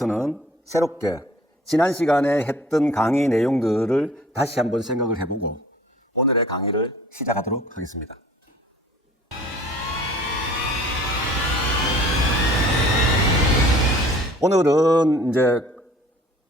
지금부터는 새롭게 지난 시간에 했던 강의 내용들을 다시 한번 생각을 해보고 오늘의 강의를 시작하도록 하겠습니다. 오늘은 이제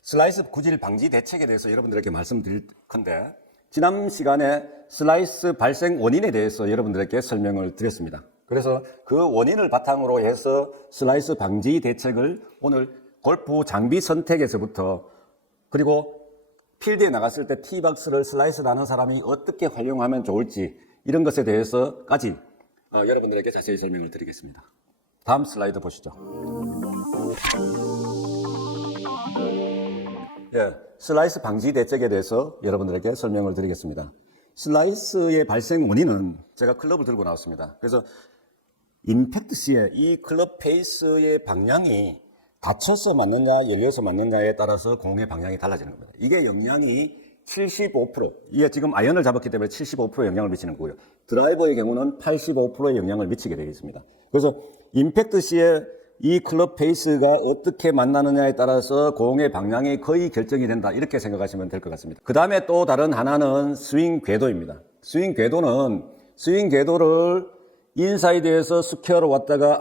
슬라이스 구질 방지 대책에 대해서 여러분들에게 말씀드릴 건데, 지난 시간에 슬라이스 발생 원인에 대해서 여러분들에게 설명을 드렸습니다. 그래서 그 원인을 바탕으로 해서 슬라이스 방지 대책을 오늘 골프 장비 선택에서부터, 그리고 필드에 나갔을 때 티박스를 슬라이스 나는 사람이 어떻게 활용하면 좋을지, 이런 것에 대해서까지 여러분들에게 자세히 설명을 드리겠습니다. 다음 슬라이드 보시죠. 슬라이스 방지 대책에 대해서 여러분들에게 설명을 드리겠습니다. 슬라이스의 발생 원인은 제가 클럽을 들고 나왔습니다. 그래서 임팩트 시에 이 클럽 페이스의 방향이 닫혀서 맞느냐 열려서 맞느냐에 따라서 공의 방향이 달라지는 겁니다. 이게 영향이 75%, 이게 지금 아이언을 잡았기 때문에 75% 영향을 미치는 거고요. 드라이버의 경우는 85%의 영향을 미치게 되어 있습니다. 그래서 임팩트 시에 이 클럽 페이스가 어떻게 만나느냐에 따라서 공의 방향이 거의 결정이 된다, 이렇게 생각하시면 될 것 같습니다. 그 다음에 또 다른 하나는 스윙 궤도입니다. 스윙 궤도를 인사이드에서 스퀘어로 왔다가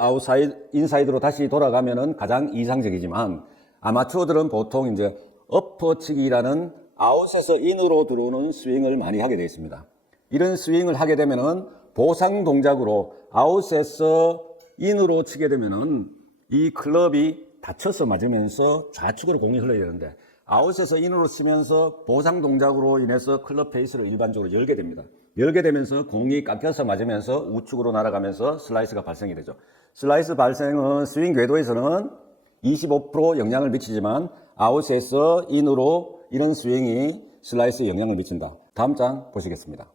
인사이드로 다시 돌아가면은 가장 이상적이지만, 아마추어들은 보통 이제 어퍼치기라는 아웃에서 인으로 들어오는 스윙을 많이 하게 되어 있습니다. 이런 스윙을 하게 되면은 보상 동작으로 아웃에서 인으로 치게 되면은 이 클럽이 닫혀서 맞으면서 좌측으로 공이 흘러야 되는데, 아웃에서 인으로 치면서 보상 동작으로 인해서 클럽 페이스를 일반적으로 열게 됩니다. 열게 되면서 공이 깎여서 맞으면서 우측으로 날아가면서 슬라이스가 발생이 되죠. 슬라이스 발생은 스윙 궤도에서는 25% 영향을 미치지만, 아웃에서 인으로 이런 스윙이 슬라이스에 영향을 미친다. 다음 장 보시겠습니다.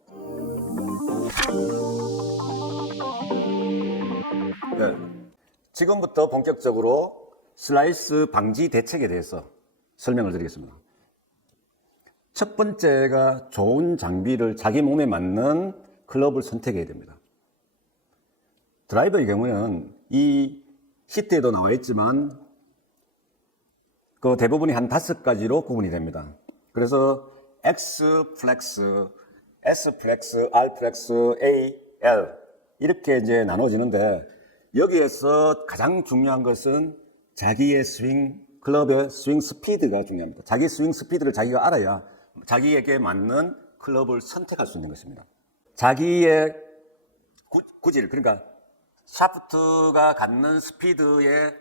지금부터 본격적으로 슬라이스 방지 대책에 대해서 설명을 드리겠습니다. 첫 번째가 좋은 장비를, 자기 몸에 맞는 클럽을 선택해야 됩니다. 드라이버의 경우는 이 시트에도 나와 있지만 그 대부분이 한 5가지로 구분이 됩니다. 그래서 X 플렉스, S 플렉스, R 플렉스, A, L 이렇게 이제 나눠지는데, 여기에서 가장 중요한 것은 자기의 스윙, 클럽의 스윙 스피드가 중요합니다. 자기 스윙 스피드를 자기가 알아야 자기에게 맞는 클럽을 선택할 수 있는 것입니다. 자기의 구질, 그러니까 샤프트가 갖는 스피드의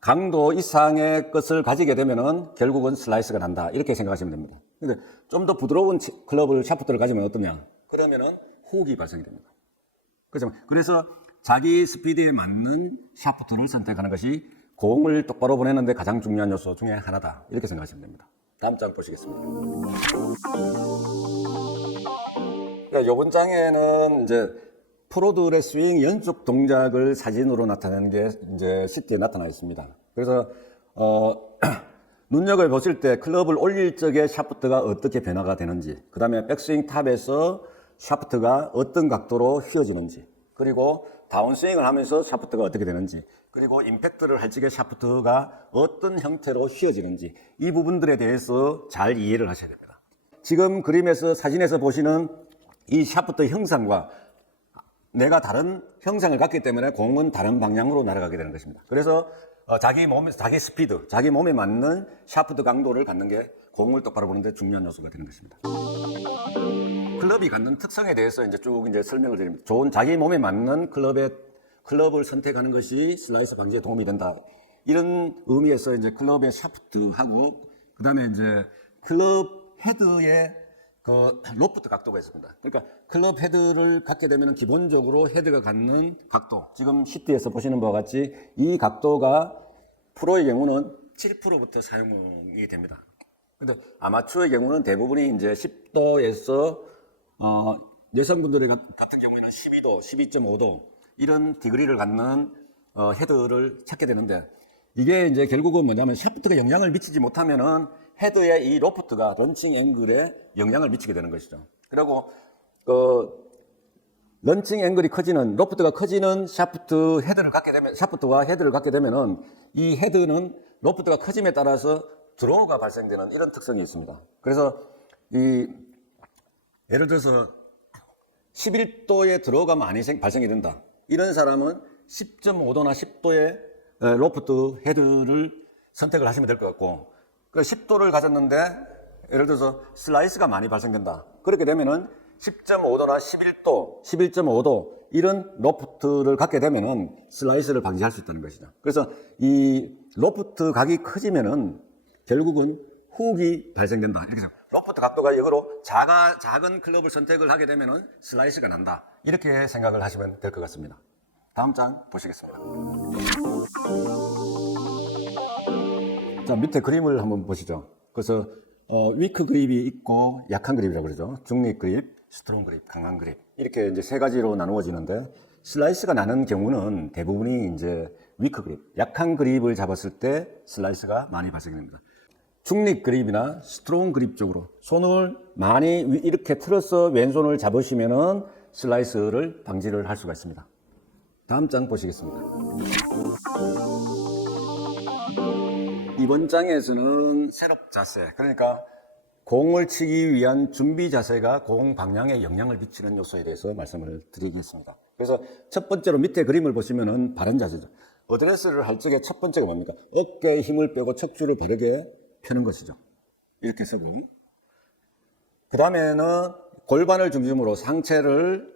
강도 이상의 것을 가지게 되면은 결국은 슬라이스가 난다, 이렇게 생각하시면 됩니다. 근데 좀 더 부드러운 클럽을, 샤프트를 가지면 어떠냐? 그러면은 훅이 발생이 됩니다. 그래서 자기 스피드에 맞는 샤프트를 선택하는 것이 공을 똑바로 보내는데 가장 중요한 요소 중에 하나다, 이렇게 생각하시면 됩니다. 다음 장 보시겠습니다. 이번 장에는 이제 프로들의 스윙 연속 동작을 사진으로 나타내는 게 이제 시트에 나타나 있습니다. 그래서 눈여겨 보실 때 클럽을 올릴 적에 샤프트가 어떻게 변화가 되는지, 그 다음에 백스윙 탑에서 샤프트가 어떤 각도로 휘어지는지, 그리고 다운스윙을 하면서 샤프트가 어떻게 되는지, 그리고 임팩트를 할 적에 샤프트가 어떤 형태로 휘어지는지, 이 부분들에 대해서 잘 이해를 하셔야 됩니다. 지금 그림에서, 사진에서 보시는 이 샤프트 형상과 내가 다른 형상을 갖기 때문에 공은 다른 방향으로 날아가게 되는 것입니다. 그래서 자기 스피드, 자기 몸에 맞는 샤프트 강도를 갖는 게 공을 똑바로 보는데 중요한 요소가 되는 것입니다. 클럽이 갖는 특성에 대해서 이제 쭉 설명을 드립니다. 좋은 자기 몸에 맞는 클럽을 선택하는 것이 슬라이스 방지에 도움이 된다, 이런 의미에서 이제 클럽의 샤프트하고, 그 다음에 이제 클럽 헤드의 그 로프트 각도가 있습니다. 그러니까 클럽 헤드를 갖게 되면 기본적으로 헤드가 갖는 각도, 지금 시트에서 보시는 바와 같이 이 각도가 프로의 경우는 7%부터 사용이 됩니다. 근데 아마추어의 경우는 대부분이 이제 10도에서 여성분들 같은 경우에는 12도, 12.5도 이런 디그리를 갖는 헤드를 찾게 되는데, 이게 이제 결국은 뭐냐면 샤프트가 영향을 미치지 못하면은 헤드의 이 로프트가 런칭 앵글에 영향을 미치게 되는 것이죠. 그리고 런칭 앵글이 커지는, 로프트가 커지는 샤프트 헤드를 갖게 되면, 샤프트와 헤드를 갖게 되면은 이 헤드는 로프트가 커짐에 따라서 드로우가 발생되는 이런 특성이 있습니다. 그래서 예를 들어서 11도의 드로우가 많이 발생이 된다. 이런 사람은 10.5도나 10도의 로프트 헤드를 선택을 하시면 될 것 같고, 10도를 가졌는데 예를 들어서 슬라이스가 많이 발생된다. 그렇게 되면은 10.5도나 11도, 11.5도 이런 로프트를 갖게 되면은 슬라이스를 방지할 수 있다는 것이죠. 그래서 이 로프트 각이 커지면은 결국은 훅이 발생된다. 이렇게 로프트 각도가 역으로 작은 클럽을 선택을 하게 되면은 슬라이스가 난다. 이렇게 생각을 하시면 될 것 같습니다. 다음 장 보시겠습니다. 자, 밑에 그림을 한번 보시죠. 그래서 위크 그립이 있고 약한 그립이라고 그러죠. 중립 그립, 스트롱 그립, 강한 그립 이렇게 이제 세 가지로 나누어지는데 슬라이스가 나는 경우는 대부분이 이제 위크 그립, 약한 그립을 잡았을 때 슬라이스가 많이 발생됩니다. 중립 그립이나 스트롱 그립 쪽으로 손을 많이 이렇게 틀어서 왼손을 잡으시면은 슬라이스를 방지를 할 수가 있습니다. 다음 장 보시겠습니다. 이번 장에서는 셋업 자세, 그러니까 공을 치기 위한 준비 자세가 공 방향에 영향을 미치는 요소에 대해서 말씀을 드리겠습니다. 그래서 첫 번째로 밑에 그림을 보시면은 바른 자세죠. 어드레스를 할 적에 첫 번째가 뭡니까? 어깨에 힘을 빼고 척추를 바르게 펴는 것이죠. 이렇게 서고. 그 다음에는 골반을 중심으로 상체를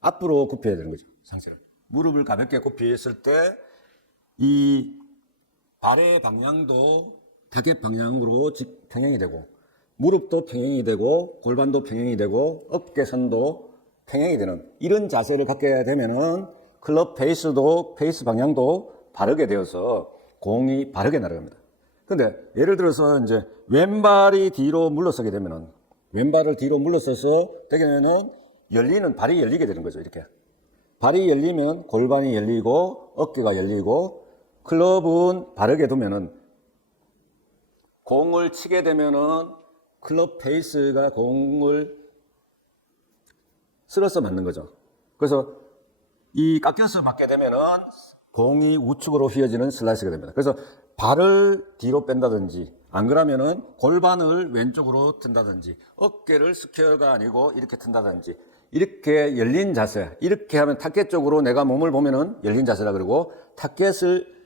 앞으로 굽혀야 되는 거죠. 상체를. 무릎을 가볍게 굽혔을 때 이 발의 방향도 타겟 방향으로 평행이 되고, 무릎도 평행이 되고, 골반도 평행이 되고, 어깨선도 평행이 되는 이런 자세를 갖게 되면은 클럽 페이스 방향도 바르게 되어서 공이 바르게 날아갑니다. 근데 예를 들어서 이제 왼발이 뒤로 물러서게 되면은, 왼발을 뒤로 물러서서 되게 되면은 발이 열리게 되는 거죠. 이렇게. 발이 열리면 골반이 열리고, 어깨가 열리고, 클럽은 바르게 두면은 공을 치게 되면은 클럽 페이스가 공을 쓸어서 맞는 거죠. 그래서 이 깎여서 맞게 되면은 공이 우측으로 휘어지는 슬라이스가 됩니다. 그래서 발을 뒤로 뺀다든지, 안 그러면은 골반을 왼쪽으로 튼다든지, 어깨를 스퀘어가 아니고 이렇게 튼다든지, 이렇게 열린 자세, 이렇게 하면 타겟 쪽으로 내가 몸을 보면은 열린 자세라 그러고, 타겟을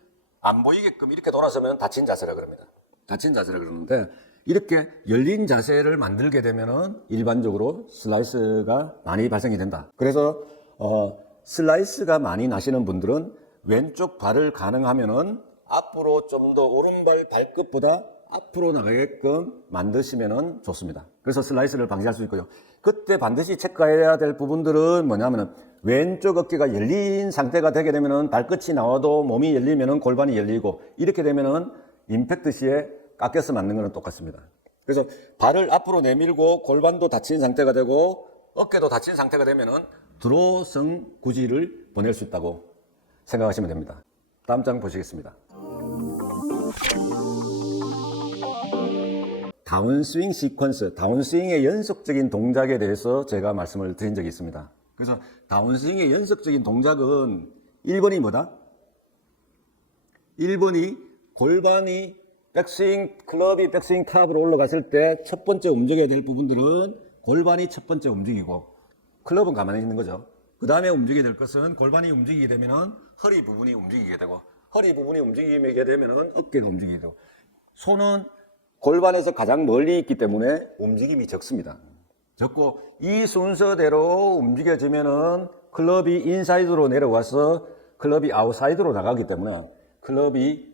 안 보이게끔 이렇게 돌아서면 닫힌 자세라 그럽니다. 닫힌 자세라 그러는데, 이렇게 열린 자세를 만들게 되면은 일반적으로 슬라이스가 많이 발생이 된다. 그래서 슬라이스가 많이 나시는 분들은 왼쪽 발을 가능하면은 앞으로 좀 더 오른발 발끝보다 앞으로 나가게끔 만드시면은 좋습니다. 그래서 슬라이스를 방지할 수 있고요. 그때 반드시 체크해야 될 부분들은 뭐냐면은 왼쪽 어깨가 열린 상태가 되게 되면은 발끝이 나와도 몸이 열리면은 골반이 열리고, 이렇게 되면은 임팩트 시에 깎여서 맞는 거는 똑같습니다. 그래서 발을 앞으로 내밀고 골반도 닫힌 상태가 되고 어깨도 닫힌 상태가 되면은 드로우성 구질을 보낼 수 있다고 생각하시면 됩니다. 다음 장 보시겠습니다. 다운스윙 시퀀스, 다운스윙의 연속적인 동작에 대해서 제가 말씀을 드린 적이 있습니다. 그래서 다운스윙의 연속적인 동작은 1번이 뭐다? 1번이 골반이 클럽이 백스윙 탑으로 올라갔을 때 첫 번째 움직여야 될 부분들은 골반이 첫 번째 움직이고, 클럽은 가만히 있는 거죠. 그 다음에 움직여야 될 것은 골반이 움직이게 되면은 허리 부분이 움직이게 되고, 허리 부분이 움직이게 되면은 어깨가 움직이게 되고, 손은 골반에서 가장 멀리 있기 때문에 움직임이 적습니다. 적고, 이 순서대로 움직여지면은 클럽이 인사이드로 내려와서 클럽이 아웃사이드로 나가기 때문에 클럽이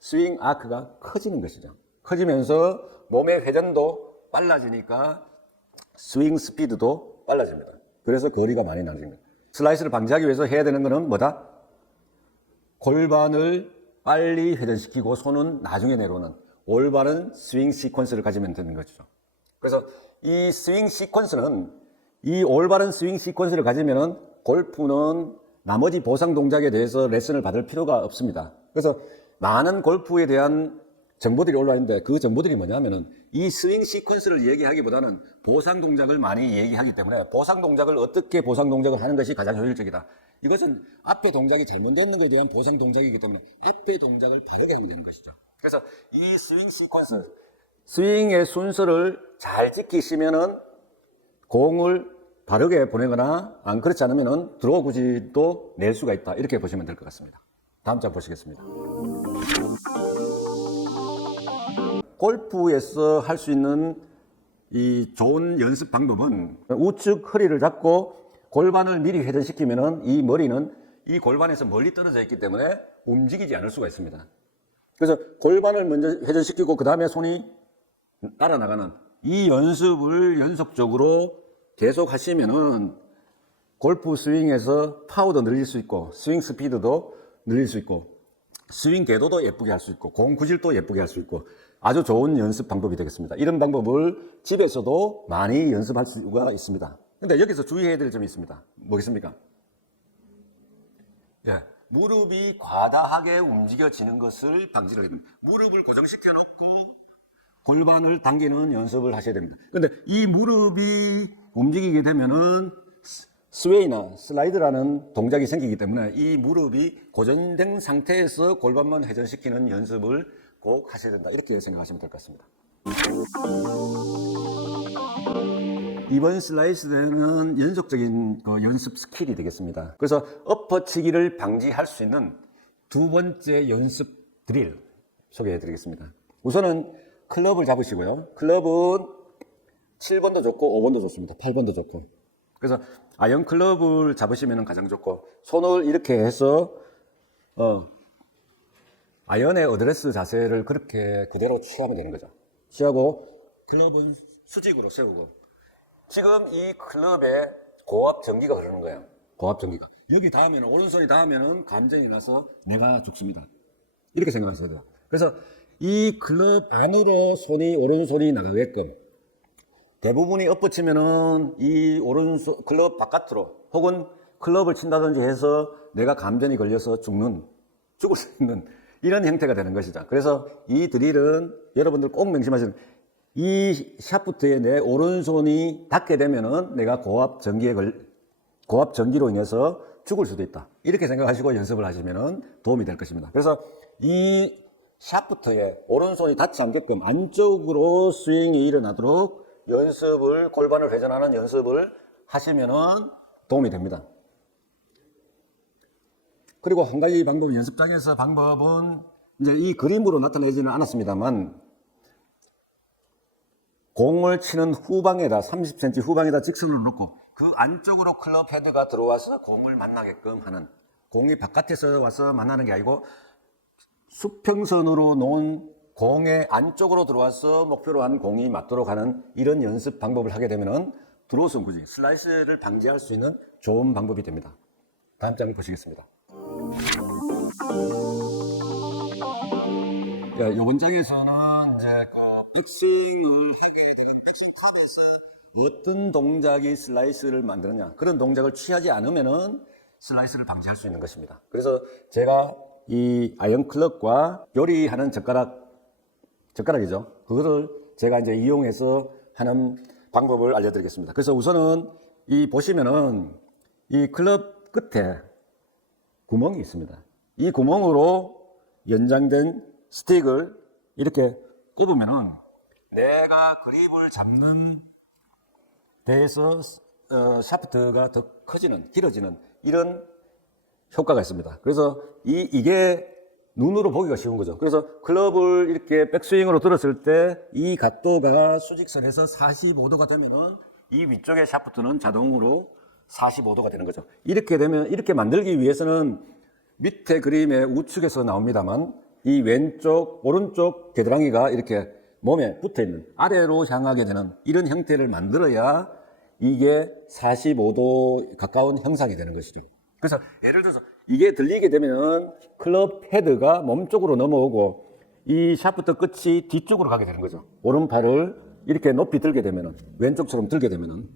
스윙 아크가 커지는 것이죠. 커지면서 몸의 회전도 빨라지니까 스윙 스피드도 빨라집니다. 그래서 거리가 많이 나는 거예요. 슬라이스를 방지하기 위해서 해야 되는 것은 뭐다? 골반을 빨리 회전시키고 손은 나중에 내려오는 올바른 스윙 시퀀스를 가지면 되는 거죠. 그래서 이 스윙 시퀀스는, 이 올바른 스윙 시퀀스를 가지면은 골프는 나머지 보상 동작에 대해서 레슨을 받을 필요가 없습니다. 그래서 많은 골프에 대한 정보들이 올라와 있는데 그 정보들이 뭐냐면은 이 스윙 시퀀스를 얘기하기보다는 보상 동작을 많이 얘기하기 때문에 보상 동작을 어떻게 보상 동작을 하는 것이 가장 효율적이다. 이것은 앞에 동작이 잘못되는 것에 대한 보상 동작이기 때문에 앞에 동작을 바르게 하면 되는 것이죠. 그래서 이 스윙 시퀀스, 스윙의 순서를 잘 지키시면은 공을 바르게 보내거나 안 그렇지 않으면은 드로우구지도 낼 수가 있다. 이렇게 보시면 될 것 같습니다. 다음 장 보시겠습니다. 골프에서 할 수 있는 이 좋은 연습 방법은 우측 허리를 잡고 골반을 미리 회전시키면은 이 머리는 이 골반에서 멀리 떨어져 있기 때문에 움직이지 않을 수가 있습니다. 그래서 골반을 먼저 회전시키고 그 다음에 손이 따라 나가는 이 연습을 연속적으로 계속 하시면은 골프 스윙에서 파워도 늘릴 수 있고 스윙 스피드도 늘릴 수 있고 스윙 궤도도 예쁘게 할 수 있고 공 구질도 예쁘게 할 수 있고 아주 좋은 연습 방법이 되겠습니다. 이런 방법을 집에서도 많이 연습할 수가 있습니다. 근데 여기서 주의해야 될 점이 있습니다. 뭐겠습니까? 예, 무릎이 과다하게 움직여지는 것을 방지를 해야 됩니다. 무릎을 고정시켜 놓고 골반을 당기는 연습을 하셔야 됩니다. 근데 이 무릎이 움직이게 되면은 스웨이나 슬라이드라는 동작이 생기기 때문에 이 무릎이 고정된 상태에서 골반만 회전시키는 연습을 꼭 하셔야 된다. 이렇게 생각하시면 될 것 같습니다. 이번 슬라이드는 연속적인 연습 스킬이 되겠습니다. 그래서 엎어치기를 방지할 수 있는 두 번째 연습 드릴 소개해 드리겠습니다. 우선은 클럽을 잡으시고요. 클럽은 7번도 좋고 5번도 좋습니다. 8번도 좋고. 그래서 아이언 클럽을 잡으시면 가장 좋고 손을 이렇게 해서 아이언의 어드레스 자세를 그렇게 그대로 취하면 되는 거죠. 취하고 클럽은 수직으로 세우고 지금 이 클럽에 고압 전기가 흐르는 거예요. 고압 전기가. 여기 닿으면 오른손이 닿으면 감전이 나서 내가 죽습니다. 이렇게 생각하셔야 돼요. 그래서 이 클럽 안으로 오른손이 나가게끔 대부분이 엎어치면은 이 오른손 클럽 바깥으로 혹은 클럽을 친다든지 해서 내가 감전이 걸려서 죽을 수 있는 이런 형태가 되는 것이죠. 그래서 이 드릴은 여러분들 꼭 명심하시는 이 샤프트에 내 오른손이 닿게 되면은 내가 고압 전기로 인해서 죽을 수도 있다. 이렇게 생각하시고 연습을 하시면은 도움이 될 것입니다. 그래서 이 샤프트에 오른손이 닿지 않게끔 안쪽으로 스윙이 일어나도록 골반을 회전하는 연습을 하시면은 도움이 됩니다. 그리고 한 가지 연습장에서 방법은 이제 이 그림으로 나타내지는 않았습니다만 공을 치는 후방에다 30cm 후방에다 직선을 놓고 그 안쪽으로 클럽 헤드가 들어와서 공을 만나게끔 하는 공이 바깥에서 와서 만나는 게 아니고 수평선으로 놓은 공의 안쪽으로 들어와서 목표로 한 공이 맞도록 하는 이런 연습 방법을 하게 되면은 드로우선 구지, 슬라이스를 방지할 수 있는 좋은 방법이 됩니다. 다음 장을 보시겠습니다. 이번 장에서는 이제 백스윙을 하게 되는 백스윙 탑에서 어떤 동작이 슬라이스를 만드느냐 그런 동작을 취하지 않으면은 슬라이스를 방지할 수 있는 것입니다. 그래서 제가 이 아이언 클럽과 요리하는 젓가락이죠. 그거를 제가 이제 이용해서 하는 방법을 알려드리겠습니다. 그래서 우선은 보시면은 이 클럽 끝에 구멍이 있습니다. 이 구멍으로 연장된 스틱을 이렇게 꼽으면은 내가 그립을 잡는 데에서 샤프트가 더 길어지는 이런 효과가 있습니다. 그래서 이게 눈으로 보기가 쉬운 거죠. 그래서 클럽을 이렇게 백스윙으로 들었을 때 이 각도가 수직선에서 45도가 되면은 이 위쪽의 샤프트는 자동으로 45도가 되는 거죠. 이렇게 만들기 위해서는 밑에 그림의 우측에서 나옵니다만 이 오른쪽 겨드랑이가 이렇게 몸에 붙어 있는 아래로 향하게 되는 이런 형태를 만들어야 이게 45도 가까운 형상이 되는 것이죠. 그래서 예를 들어서 이게 들리게 되면 클럽 헤드가 몸쪽으로 넘어오고 이 샤프트 끝이 뒤쪽으로 가게 되는 거죠. 오른팔을 이렇게 높이 들게 되면은 왼쪽처럼 들게 되면은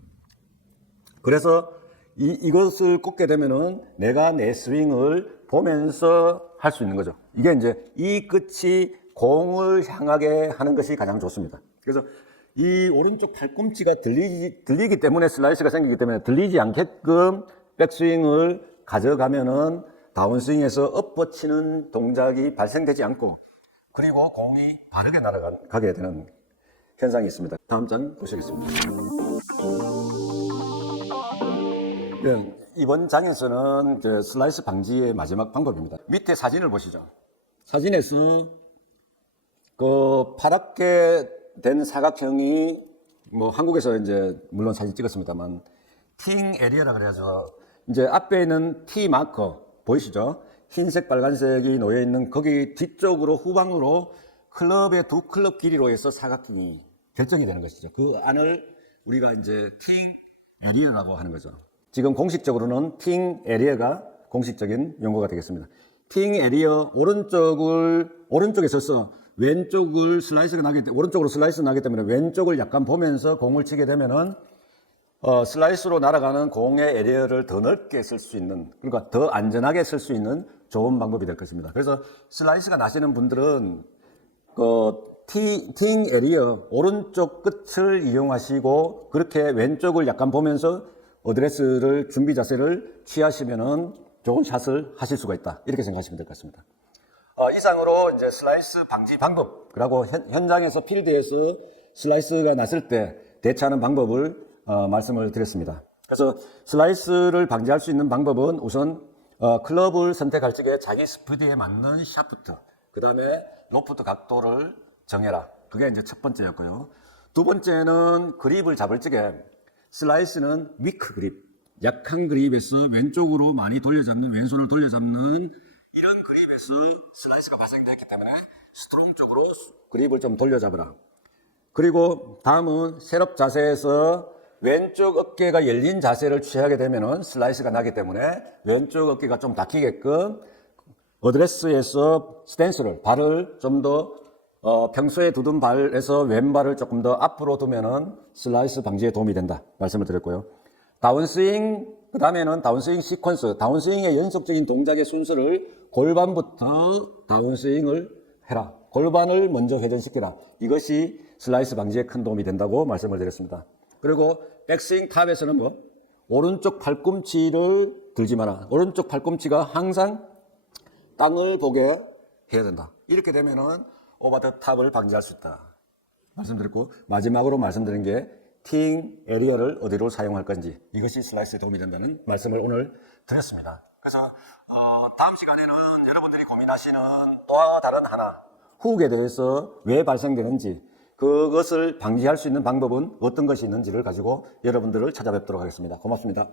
그래서 이것을 꽂게 되면은 내가 내 스윙을 보면서 할 수 있는 거죠. 이게 이제 이 끝이 공을 향하게 하는 것이 가장 좋습니다. 그래서 이 오른쪽 팔꿈치가 들리기 때문에 슬라이스가 생기기 때문에 들리지 않게끔 백스윙을 가져가면은 다운스윙에서 엎어치는 동작이 발생되지 않고 그리고 공이 바르게 날아가게 되는 현상이 있습니다. 다음 장 보시겠습니다. 네, 이번 장에서는 슬라이스 방지의 마지막 방법입니다. 밑에 사진을 보시죠. 사진에서 그 파랗게 된 사각형이 뭐 한국에서 이제 물론 사진 찍었습니다만 팅 에리어라 그래서 이제 앞에 있는 T 마커 보이시죠? 흰색 빨간색이 놓여 있는 거기 뒤쪽으로 후방으로 클럽의 두 클럽 길이로 해서 사각형이 결정이 되는 것이죠. 그 안을 우리가 이제 팅 에리어라고 하는 거죠. 지금 공식적으로는 팅 에리어가 공식적인 용어가 되겠습니다. 팅 에리어 오른쪽에 서서 왼쪽을 슬라이스가 오른쪽으로 슬라이스 나기 때문에 왼쪽을 약간 보면서 공을 치게 되면은 슬라이스로 날아가는 공의 에리어를 더 넓게 쓸 수 있는, 그러니까 더 안전하게 쓸 수 있는 좋은 방법이 될 것입니다. 그래서 슬라이스가 나시는 분들은 팅 에리어 오른쪽 끝을 이용하시고 그렇게 왼쪽을 약간 보면서 어드레스를 준비 자세를 취하시면은 좋은 샷을 하실 수가 있다. 이렇게 생각하시면 될 것 같습니다. 이상으로 이제 슬라이스 방지 방법, 그리고 현장에서 필드에서 슬라이스가 났을 때 대처하는 방법을 말씀을 드렸습니다. 그래서 슬라이스를 방지할 수 있는 방법은 우선 클럽을 선택할 적에 자기 스피드에 맞는 샤프트, 그 다음에 로프트 각도를 정해라. 그게 이제 첫 번째였고요. 두 번째는 그립을 잡을 적에 슬라이스는 위크 그립, 약한 그립에서 왼쪽으로 많이 돌려잡는, 왼손을 돌려잡는 이런 그립에서 슬라이스가 발생됐기 때문에 스트롱 쪽으로 그립을 좀 돌려잡으라. 그리고 다음은 셋업 자세에서 왼쪽 어깨가 열린 자세를 취하게 되면은 슬라이스가 나기 때문에 왼쪽 어깨가 좀 닫히게끔 어드레스에서 스탠스를, 발을 좀 더 평소에 두던 발에서 왼발을 조금 더 앞으로 두면은 슬라이스 방지에 도움이 된다 말씀을 드렸고요. 다운스윙, 그 다음에는 다운스윙 시퀀스, 다운스윙의 연속적인 동작의 순서를 골반부터 다운스윙을 해라. 골반을 먼저 회전시키라. 이것이 슬라이스 방지에 큰 도움이 된다고 말씀을 드렸습니다. 그리고 백스윙 탑에서는 오른쪽 팔꿈치를 들지 마라. 오른쪽 팔꿈치가 항상 땅을 보게 해야 된다. 이렇게 되면은 오버 더 탑을 방지할 수 있다 말씀드렸고, 마지막으로 말씀드린 게 팅 에리어를 어디로 사용할 건지, 이것이 슬라이스에 도움이 된다는 말씀을 오늘 드렸습니다. 그래서 다음 시간에는 여러분들이 고민하시는 또 다른 하나, 훅에 대해서 왜 발생되는지, 그것을 방지할 수 있는 방법은 어떤 것이 있는지를 가지고 여러분들을 찾아뵙도록 하겠습니다. 고맙습니다.